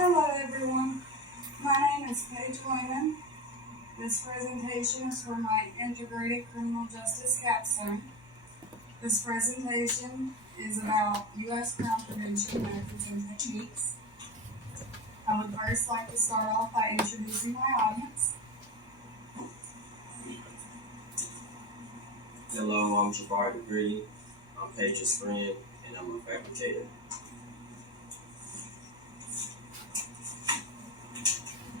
Hello everyone, my name is Paige Loughman. This presentation is for my Integrated Criminal Justice Capstone. This presentation is about U.S. crime prevention methods and techniques. I would first like to start off by introducing my audience. Hello, I'm Jabbar Degree. I'm Paige's friend, and I'm a fabricator.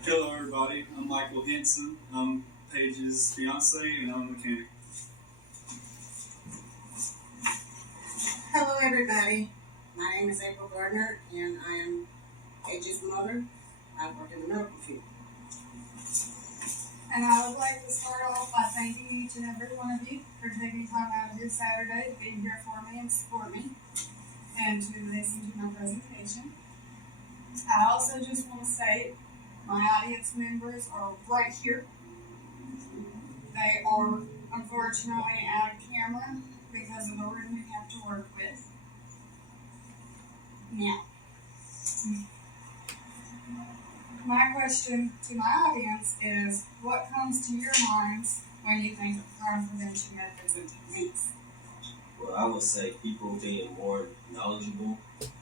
Hello everybody, I'm Michael Henson. I'm Paige's fiance and I'm a mechanic. Hello everybody, my name is April Gardner and I am Paige's mother. I work in the medical field. And I would like to start off by thanking each and every one of you for taking time out of your Saturday to be here for me and support me and to listen to my presentation. I also just want to say my audience members are right here. They are unfortunately out of camera because of the room we have to work with. Now, my question to my audience is, what comes to your minds when you think of crime prevention methods and techniques? Well, I would say people being more knowledgeable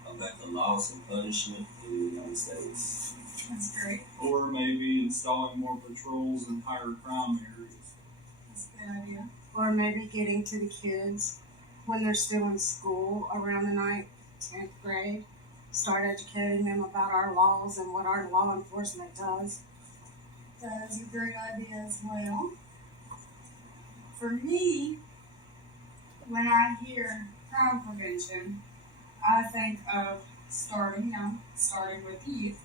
about the laws and punishment in the United States. That's great. Or maybe installing more patrols in higher crime areas. That's a good idea. Or maybe getting to the kids when they're still in school around the 9th, 10th grade. Start educating them about our laws and what our law enforcement does. That is a great idea as well. For me, when I hear crime prevention, I think of starting young, starting with the youth.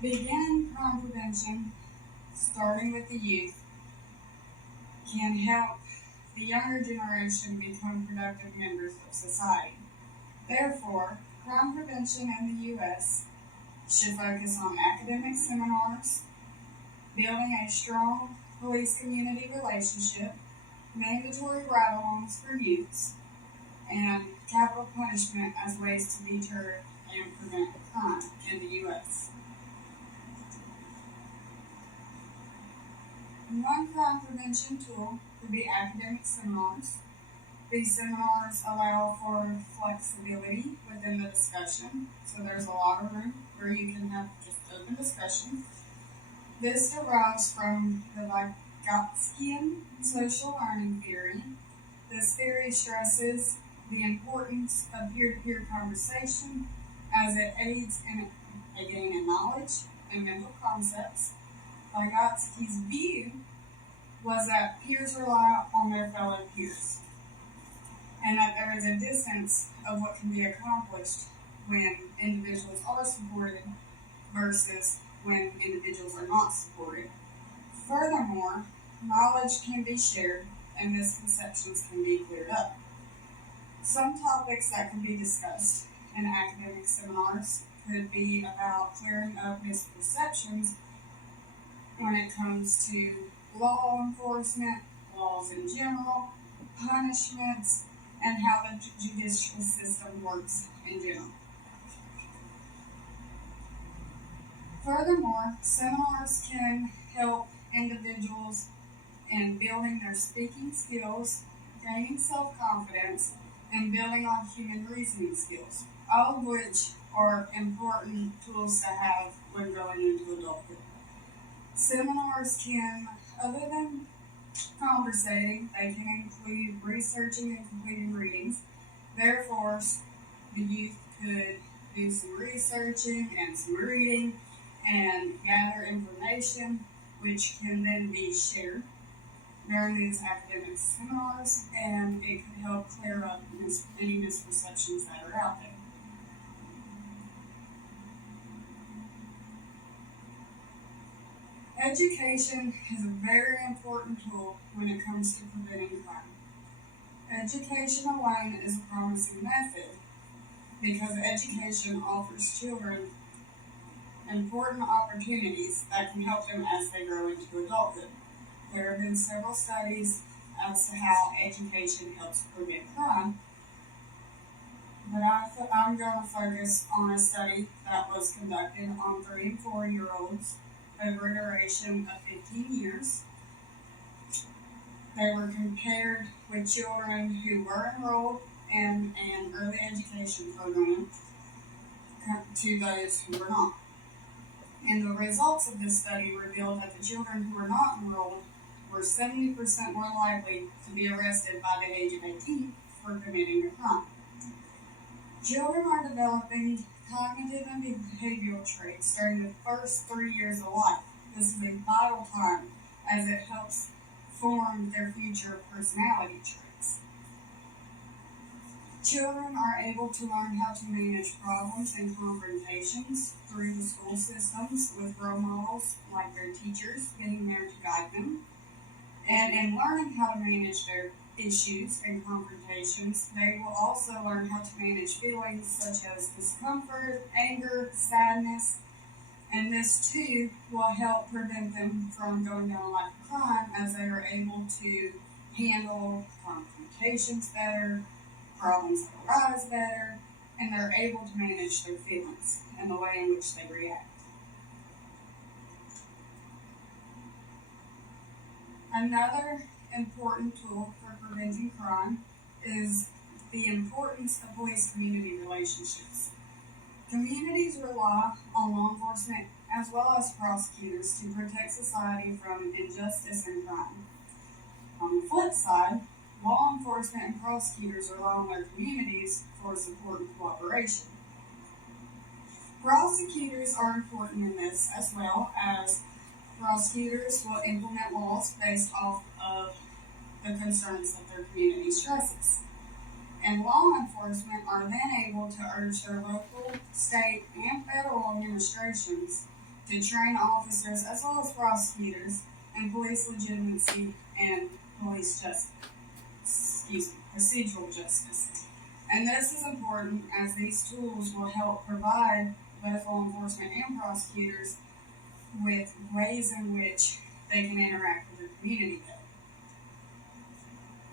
Beginning crime prevention, starting with the youth, can help the younger generation become productive members of society. Therefore, crime prevention in the U.S. should focus on academic seminars, building a strong police-community relationship, mandatory ride-alongs for youths, and capital punishment as ways to deter and prevent crime in the U.S. One crime prevention tool would be academic seminars. These seminars allow for flexibility within the discussion, so there's a lot of room where you can have just open discussion. This derives from the Vygotskian social learning theory. This theory stresses the importance of peer-to-peer conversation as it aids in a gain in knowledge and mental concepts. Vygotsky's view was that peers rely on their fellow peers, and that there is a distance of what can be accomplished when individuals are supported versus when individuals are not supported. Furthermore, knowledge can be shared and misconceptions can be cleared up. Some topics that can be discussed in academic seminars could be about clearing up misperceptions when it comes to law enforcement, laws in general, punishments, and how the judicial system works in general. Furthermore, seminars can help individuals in building their speaking skills, gaining self-confidence, and building on human reasoning skills, all of which are important tools to have when going into adulthood. Seminars can, other than conversating, they can include researching and completing readings. Therefore, the youth could do some researching and some reading and gather information, which can then be shared during these academic seminars, and it could help clear up any misperceptions that are out there. Education is a very important tool when it comes to preventing crime. Education alone is a promising method because education offers children important opportunities that can help them as they grow into adulthood. There have been several studies as to how education helps prevent crime, but I'm going to focus on a study that was conducted on 3 and 4-year-olds over a duration of 15 years. They were compared with children who were enrolled in an early education program to those who were not. And the results of this study revealed that the children who were not enrolled were 70% more likely to be arrested by the age of 18 for committing a crime. Children are developing cognitive and behavioral traits during the first 3 years of life. This is a vital time as it helps form their future personality traits. Children are able to learn how to manage problems and confrontations through the school systems with role models like their teachers being there to guide them. And in learning how to manage their issues and confrontations, they will also learn how to manage feelings such as discomfort, anger, sadness, and this too will help prevent them from going down a life of crime as they are able to handle confrontations better, problems that arise better, and they're able to manage their feelings and the way in which they react. Another important tool for preventing crime is the importance of police-community relationships. Communities rely on law enforcement as well as prosecutors to protect society from injustice and crime. On the flip side, law enforcement and prosecutors rely on their communities for support and cooperation. Prosecutors are important in this as well, as prosecutors will implement laws based off of the concerns that their community stresses. And law enforcement are then able to urge their local, state, and federal administrations to train officers as well as prosecutors in police legitimacy and procedural justice. And this is important as these tools will help provide both law enforcement and prosecutors with ways in which they can interact with their community better.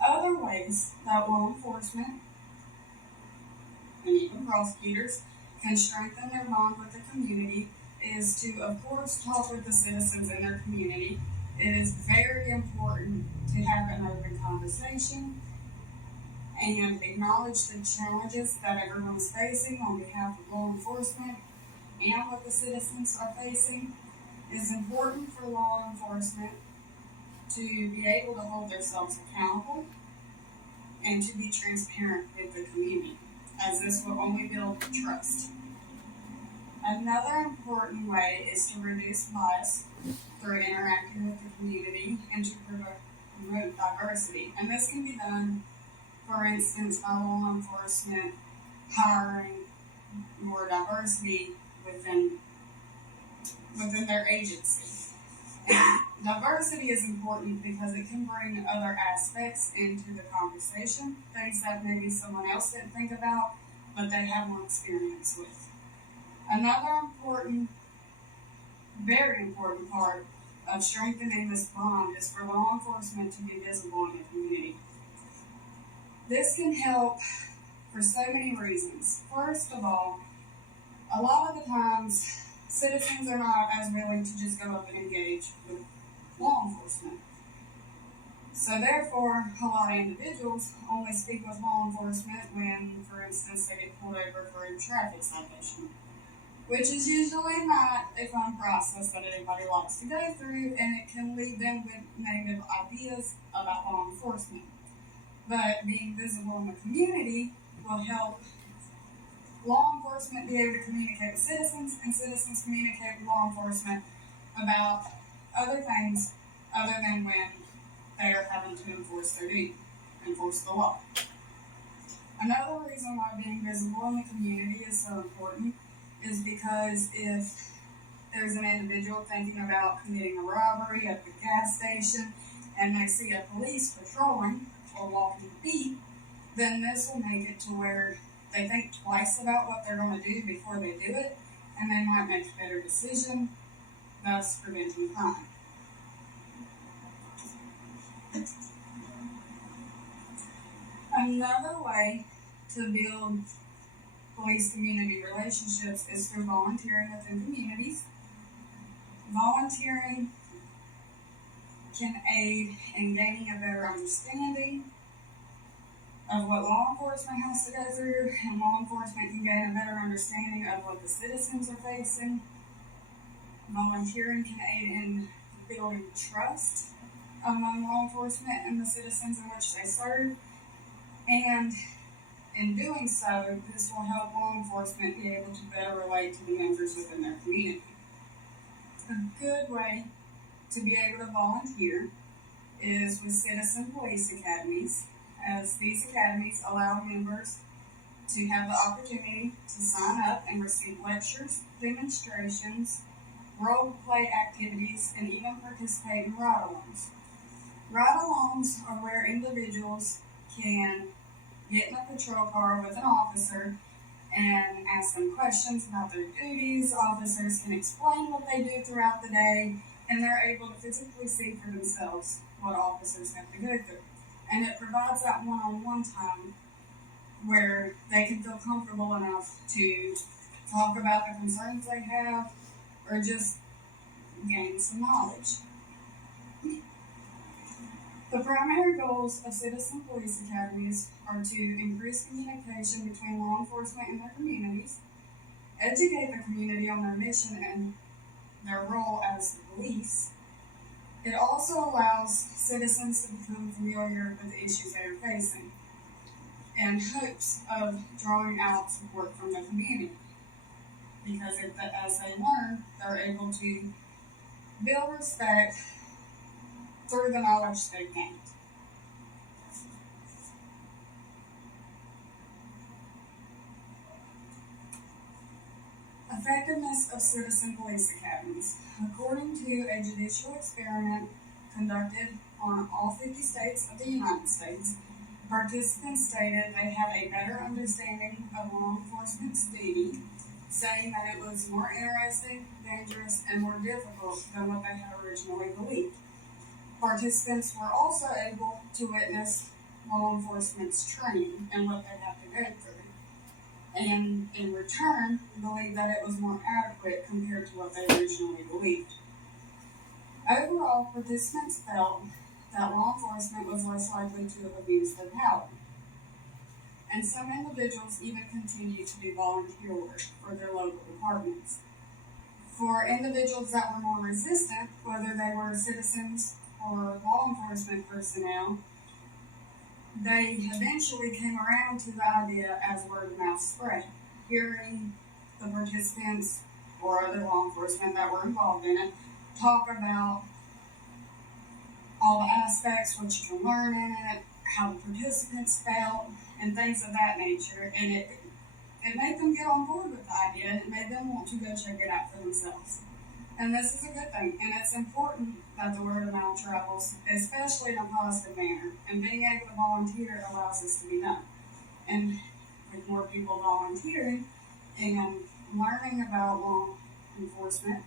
Other ways that law enforcement and even prosecutors can strengthen their bond with the community is to, of course, talk with the citizens in their community. It is very important to have an open conversation and acknowledge the challenges that everyone is facing on behalf of law enforcement and what the citizens are facing. It is important for law enforcement to be able to hold themselves accountable and to be transparent with the community, as this will only build trust. Another important way is to reduce bias through interacting with the community and to promote diversity. And this can be done, for instance, by law enforcement hiring more diversity within their agency. And diversity is important because it can bring other aspects into the conversation, things that maybe someone else didn't think about, but they have more experience with. Another very important part of strengthening this bond is for law enforcement to be visible in the community. This can help for so many reasons. First of all, a lot of the times, citizens are not as willing to just go up and engage with law enforcement. So therefore, a lot of individuals only speak with law enforcement when, for instance, they get pulled over for a traffic citation, which is usually not a fun process that anybody likes to go through, and it can leave them with negative ideas about law enforcement. But being visible in the community will help law enforcement be able to communicate with citizens, and citizens communicate with law enforcement about other things other than when they are having to enforce the law. Another reason why being visible in the community is so important is because if there's an individual thinking about committing a robbery at the gas station and they see a police patrolling or walking the beat, then this will make it to where they think twice about what they're going to do before they do it, and they might make a better decision, thus preventing crime. Another way to build police community relationships is through volunteering within communities. Volunteering can aid in gaining a better understanding of what law enforcement has to go through, and law enforcement can gain a better understanding of what the citizens are facing. Volunteering can aid in building trust among law enforcement and the citizens in which they serve, and in doing so, this will help law enforcement be able to better relate to the members within their community. A good way to be able to volunteer is with citizen police academies, as these academies allow members to have the opportunity to sign up and receive lectures, demonstrations, role play activities, and even participate in ride-alongs. Ride-alongs are where individuals can get in a patrol car with an officer and ask them questions about their duties. Officers can explain what they do throughout the day, and they're able to physically see for themselves what officers have to go through. And it provides that one-on-one time where they can feel comfortable enough to talk about the concerns they have or just gain some knowledge. The primary goals of citizen police academies are to increase communication between law enforcement and their communities, educate the community on their mission and their role as the police. It also allows citizens to become familiar with the issues they are facing in hopes of drawing out support from the community. Because as they learn, they're able to build respect through the knowledge they've gained. Effectiveness of citizen police academies. According to a judicial experiment conducted on all 50 states of the United States, participants stated they had a better understanding of law enforcement's duty, saying that it was more interesting, dangerous, and more difficult than what they had originally believed. Participants were also able to witness law enforcement's training and what they have to go through, and in return, believed that it was more adequate compared to what they originally believed. Overall, participants felt that law enforcement was less likely to abuse their power, and some individuals even continued to do volunteer work for their local departments. For individuals that were more resistant, whether they were citizens or law enforcement personnel, they eventually came around to the idea as word of mouth spread, hearing the participants or other law enforcement that were involved in it talk about all the aspects, what you can learn in it, how the participants felt, and things of that nature, and it made them get on board with the idea, and it made them want to go check it out for themselves. And this is a good thing, and it's important that the word of mouth travels, especially in a positive manner, and being able to volunteer allows this to be done. And with more people volunteering and learning about law enforcement,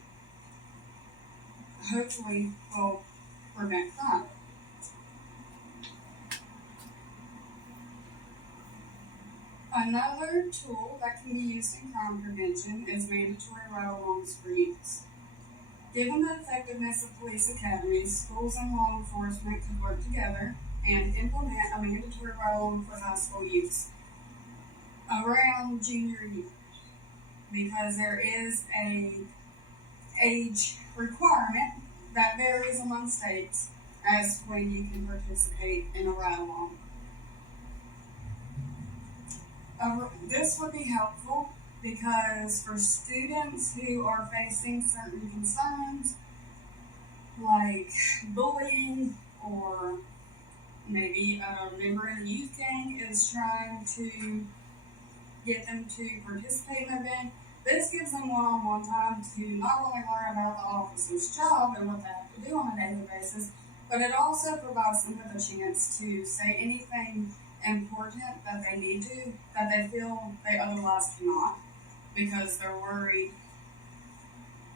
hopefully will prevent crime. Another tool that can be used in crime prevention is mandatory ride-alongs for youths. Given the effectiveness of police academies, schools and law enforcement could work together and implement a mandatory ride-along for high school youths around junior year, because there is a age requirement that varies among states as to when you can participate in a ride-along. This would be helpful because for students who are facing certain concerns like bullying, or maybe a member in the youth gang is trying to get them to participate in an event, this gives them one-on-one time to not only learn about the officer's job and what they have to do on a daily basis, but it also provides them with a chance to say anything important that they need to, that they feel they otherwise cannot, because they're worried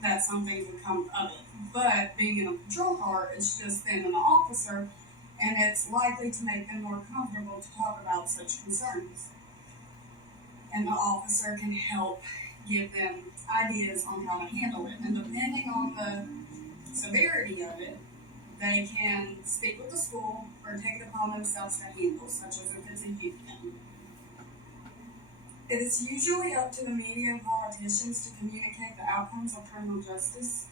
that something could come of it. But being in a patrol car, it's just them and the officer, and it's likely to make them more comfortable to talk about such concerns. and the officer can help give them ideas on how to handle it. And depending on the severity of it, they can speak with the school or take it upon themselves to handle, such as if it's a youth game. It is usually up to the media and politicians to communicate the outcomes of criminal justice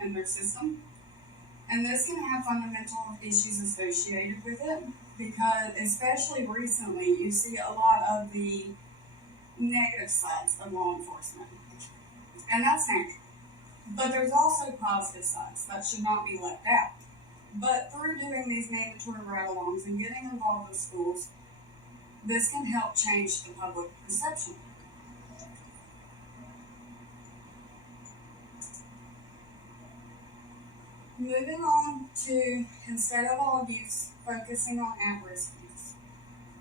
and their system. And this can have fundamental issues associated with it because, especially recently, you see a lot of the negative sides of law enforcement. And that's natural. But there's also positive sides that should not be left out. But through doing these mandatory ride-alongs and getting involved with schools, this can help change the public perception. Moving on to, instead of all youths, focusing on at-risk youths.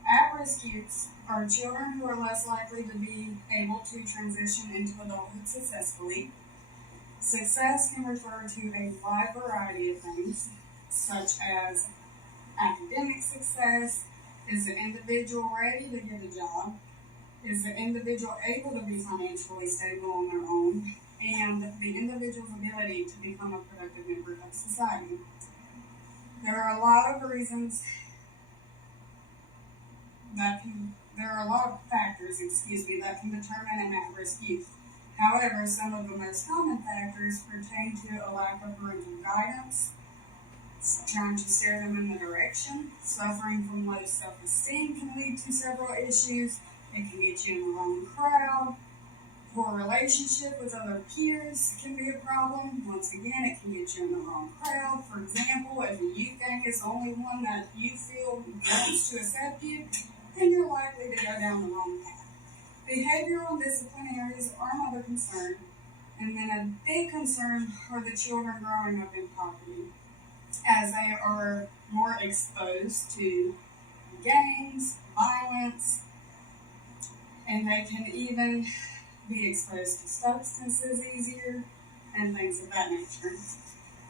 At-risk youths are children who are less likely to be able to transition into adulthood successfully. Success can refer to a wide variety of things, such as academic success. Is the individual ready to get a job? Is the individual able to be financially stable on their own? And the individual's ability to become a productive member of society. There are a lot of reasons there are a lot of factors, that can determine an at-risk youth. However, some of the most common factors pertain to a lack of parental guidance, trying to steer them in the direction. Suffering from low self-esteem can lead to several issues. It can get you in the wrong crowd. Poor relationship with other peers can be a problem. Once again, it can get you in the wrong crowd. For example, if a youth gang is the only one that you feel wants to accept you, then you're likely to go down the wrong path. Behavioral and disciplinaries are another concern. And then a big concern are the children growing up in poverty, as they are more exposed to gangs, violence, and they can even be exposed to substances easier and things of that nature.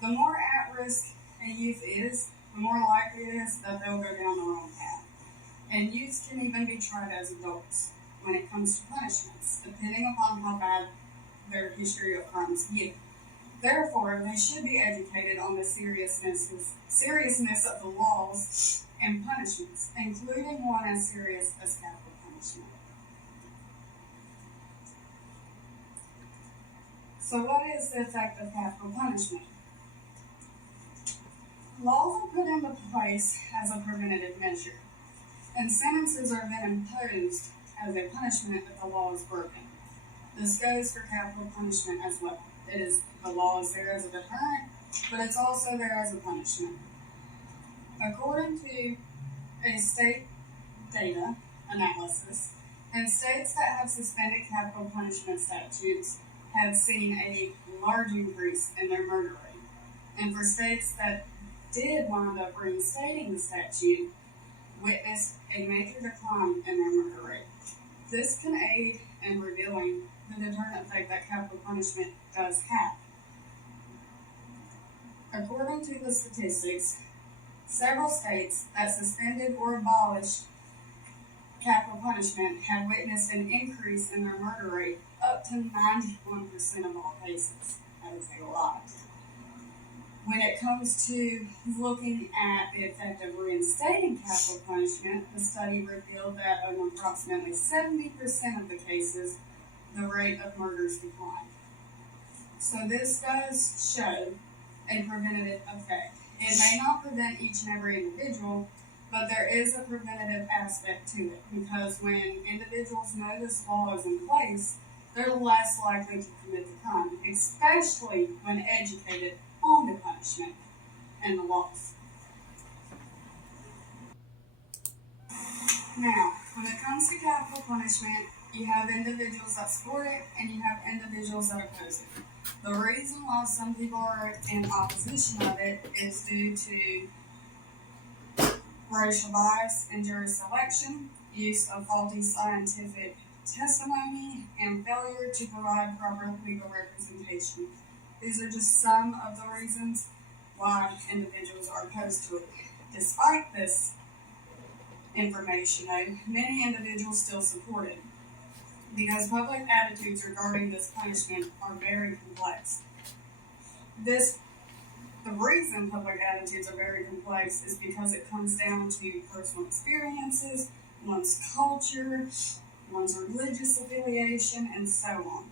The more at risk a youth is, the more likely it is that they'll go down the wrong path. And youths can even be tried as adults when it comes to punishments, depending upon how bad their history of crimes get. Therefore, they should be educated on the seriousness of the laws and punishments, including one as serious as capital punishment. So what is the effect of capital punishment? Laws are put into place as a preventative measure, and sentences are then imposed as a punishment if the law is broken. This goes for capital punishment as well. The law is there as a deterrent, but it's also there as a punishment. According to a state data analysis, in states that have suspended capital punishment statutes have seen a large increase in their murder rate. And for states that did wind up reinstating the statute, witnessed a major decline in their murder rate. This can aid in revealing the deterrent effect that capital punishment does have. According to the statistics, several states that suspended or abolished capital punishment have witnessed an increase in their murder rate up to 91% of all cases. That is a lot. When it comes to looking at the effect of reinstating capital punishment, the study revealed that in approximately 70% of the cases, the rate of murders declined. So this does show a preventative effect. It may not prevent each and every individual, but there is a preventative aspect to it, because when individuals know this law is in place, they're less likely to commit the crime, especially when educated on the punishment and the laws. Now, when it comes to capital punishment, you have individuals that support it and you have individuals that oppose it. The reason why some people are in opposition of it is due to racial bias in jury selection, use of faulty scientific testimony, and failure to provide proper legal representation. These are just some of the reasons why individuals are opposed to it. Despite this information, though, many individuals still support it. because public attitudes regarding this punishment are very complex. The reason public attitudes are very complex is because it comes down to personal experiences, one's culture, one's religious affiliation, and so on.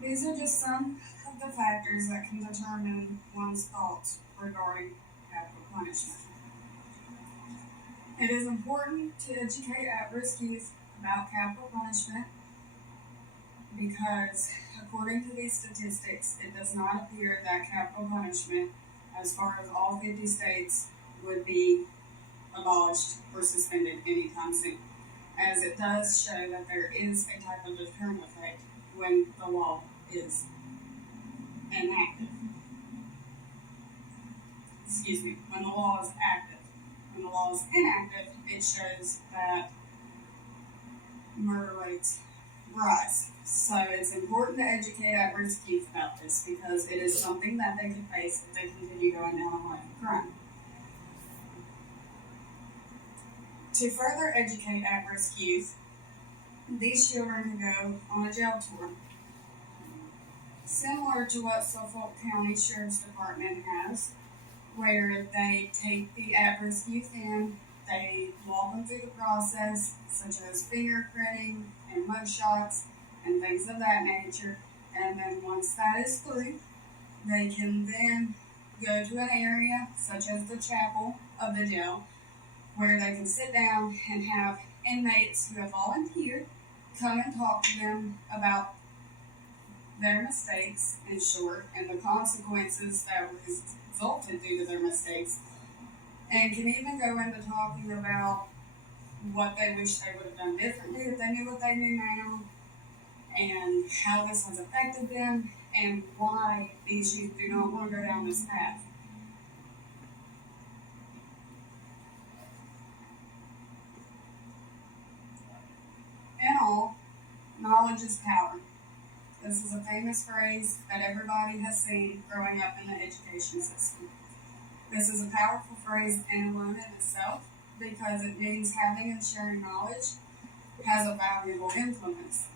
These are just some of the factors that can determine one's thoughts regarding capital punishment. It is important to educate at-risk youth about capital punishment because, according to these statistics, it does not appear that capital punishment, as far as all 50 states, would be abolished or suspended anytime soon, as it does show that there is a type of deterrent effect when the law is enacted. When the law is active. When the law is inactive, it shows that murder rates rise. So it's important to educate at-risk youth about this because it is something that they could face if they continue going down a line of crime. To further educate at-risk youth, these children can go on a jail tour. Similar to what Suffolk County Sheriff's Department has, where they take the at-risk youth in, they walk them through the process, such as fingerprinting and mugshots and things of that nature, and then once that is through, they can then go to an area, such as the chapel of the jail, where they can sit down and have inmates who have volunteered come and talk to them about their mistakes, in short, and the consequences that resulted due to their mistakes, and can even go into talking about what they wish they would have done differently if they knew what they knew now, and how this has affected them, and why these youth do not want to go down this path. In all, knowledge is power. This is a famous phrase that everybody has seen growing up in the education system. This is a powerful phrase in alone in itself because it means having and sharing knowledge has a valuable influence.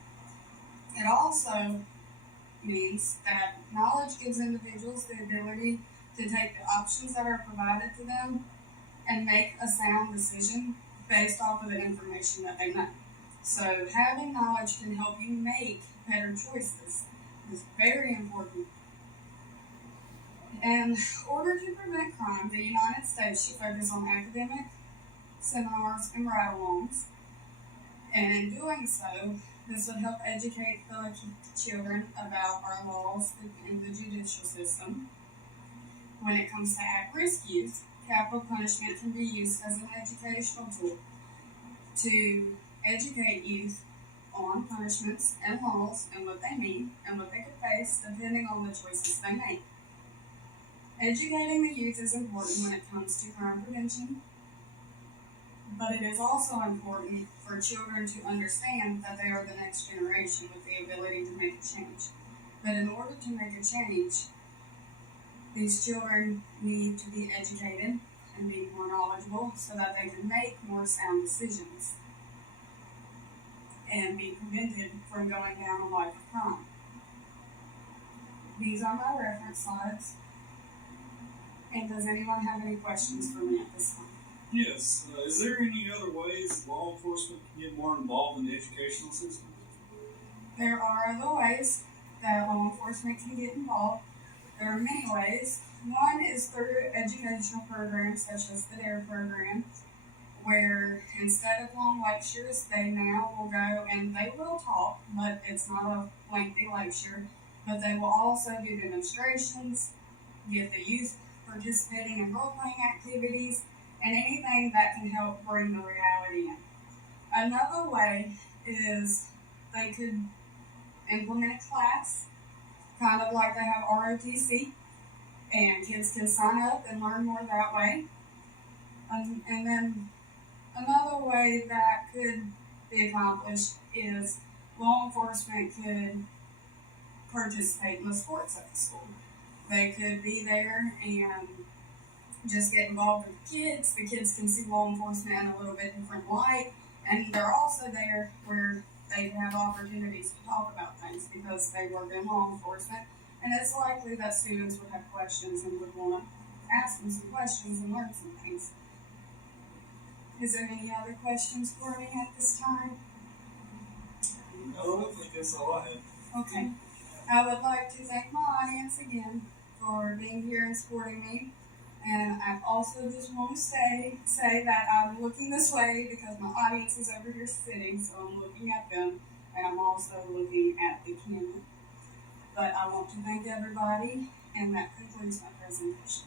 It also means that knowledge gives individuals the ability to take the options that are provided to them and make a sound decision based off of the information that they know. So having knowledge can help you make better choices. It's very important. In order to prevent crime, the United States should focus on academic seminars and ride-alongs. And in doing so, this would help educate the children about our laws and the judicial system. When it comes to at-risk youth, capital punishment can be used as an educational tool to educate youth on punishments and laws and what they mean and what they could face depending on the choices they make. Educating the youth is important when it comes to crime prevention, but it is also important for children to understand that they are the next generation with the ability to make a change. But in order to make a change, these children need to be educated and be more knowledgeable so that they can make more sound decisions and be prevented from going down a life of crime. These are my reference slides. And does anyone have any questions for me at this time? Yes. Is there any other ways law enforcement can get more involved in the educational system? There are other ways that law enforcement can get involved. There are many ways. One is through educational programs such as the DARE program, where instead of long lectures, they now will go and they will talk, but it's not a lengthy lecture, but they will also do demonstrations, get the youth participating in role-playing activities, and anything that can help bring the reality in. Another way is they could implement a class, kind of like they have ROTC, and kids can sign up and learn more that way. And then another way that could be accomplished is law enforcement could participate in the sports at the school. They could be there and just get involved with the kids can see law enforcement in a little bit different light, and they're also there where they have opportunities to talk about things because they work in law enforcement, and it's likely that students would have questions and would want to ask them some questions and learn some things. Is there any other questions for me at this time? No, I think that's all I have. Okay. I would like to thank my audience again for being here and supporting me. And I also just want to say that I'm looking this way because my audience is over here sitting, so I'm looking at them, and I'm also looking at the camera. But I want to thank everybody, and that concludes my presentation.